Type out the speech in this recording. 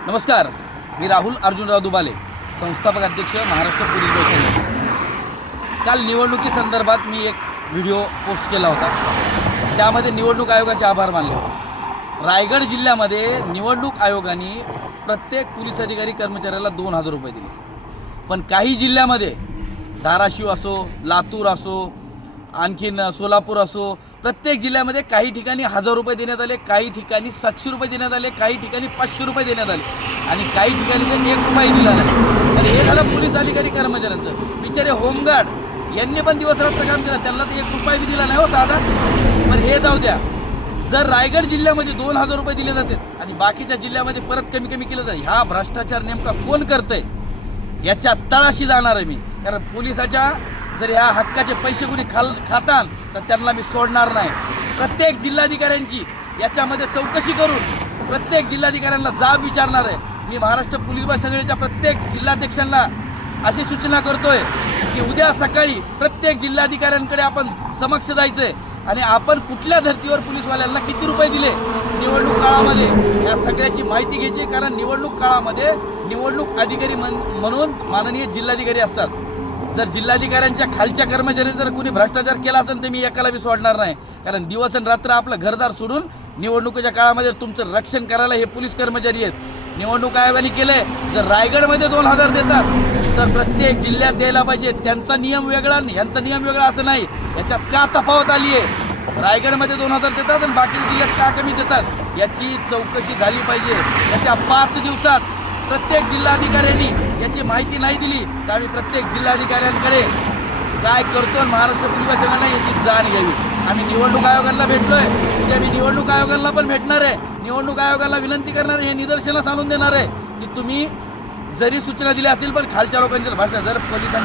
नमस्कार, मी राहुल अर्जुनराव दुबाले, संस्थापक अध्यक्ष महाराष्ट्र पोलीस बल संघटना। काल निवडणुकीसंदर्भात मी एक व्हिडिओ पोस्ट केला होता। त्यामध्ये निवडणूक आयोगाचे आभार मानले होते। रायगड जिल्ह्यामध्ये निवडणूक आयोगाने प्रत्येक पोलीस अधिकारी कर्मचाऱ्याला 2000 रुपये दिले, पण काही जिल्ह्यामध्ये धाराशिव असो, लातूर असो, आणखीन सोलापूर असो, प्रत्येक जिल्ह्यामध्ये काही ठिकाणी 1000 रुपये देण्यात आले, काही ठिकाणी 700 रुपये देण्यात आले, काही ठिकाणी 500 रुपये देण्यात आले आणि काही ठिकाणी तर 1 रुपया दिला नाही। तर हे झालं पोलीस अधिकारी कर्मचाऱ्यांचं। बिचारे होमगार्ड यांनी पण दिवसरात्र काम केलं, त्यांना तर 1 रुपया बी दिला नाही हो साधा। पण हे जाऊ द्या, जर रायगड जिल्ह्यामध्ये 2000 रुपये दिले जातात आणि बाकीच्या जिल्ह्यामध्ये परत कमी केलं जातं, ह्या भ्रष्टाचार नेमका कोण करतंय याच्या तळाशी जाणार आहे मी। कारण पोलिसाच्या जर ह्या हक्काचे पैसे कोणी खातात तर त्यांना मी सोडणार नाही। प्रत्येक जिल्हाधिकाऱ्यांची याच्यामध्ये चौकशी करून प्रत्येक जिल्हाधिकाऱ्यांना जाब विचारणार आहे मी। महाराष्ट्र पोलीस बल संघटनेच्या प्रत्येक जिल्हाध्यक्षांना अशी सूचना करतोय की उद्या सकाळी प्रत्येक जिल्हाधिकाऱ्यांकडे आपण समक्ष जायचं आहे आणि आपण कुठल्या धर्तीवर पोलीसवाल्यांना किती रुपये दिले निवडणूक काळामध्ये या सगळ्याची माहिती घ्यायची। कारण निवडणूक काळामध्ये निवडणूक अधिकारी म्हणून माननीय जिल्हाधिकारी असतात। जर जिल्हाधिकाऱ्यांच्या खालच्या कर्मचाऱ्यांनी जर कोणी भ्रष्टाचार केला असेल तर मी एकाला बी सोडणार नाही। कारण दिवस आणि रात्र आपलं घरदार सोडून निवडणुकीच्या काळामध्ये तुमचं रक्षण करायला हे पोलीस कर्मचारी आहेत। निवडणूक आयोगाने केलंय, जर रायगडमध्ये 2000 देतात तर प्रत्येक जिल्ह्यात द्यायला पाहिजे। त्यांचा नियम वेगळा आणि ह्यांचा नियम वेगळा असं नाही। याच्यात का तफावत आली आहे? रायगडमध्ये 2000 देतात आणि बाकीच्या जिल्ह्यात का कमी देतात याची चौकशी झाली पाहिजे। त्या 5 दिवसात प्रत्येक जिल्हाधिकाऱ्यांनी याची माहिती नाही दिली तर आम्ही प्रत्येक जिल्हाधिकाऱ्यांकडे काय करतो महाराष्ट्र पोलीस बल संघटना याची जाण घ्यावी। आम्ही निवडणूक आयोगाला भेटलोय, म्हणजे आम्ही निवडणूक आयोगाला पण भेटणार आहे। निवडणूक आयोगाला विनंती करणार आहे, हे निदर्शनास आणून देणार आहे की तुम्ही जरी सूचना दिल्या असतील पण खालच्या लोकांच्या भाषा जर पोलिसांच्या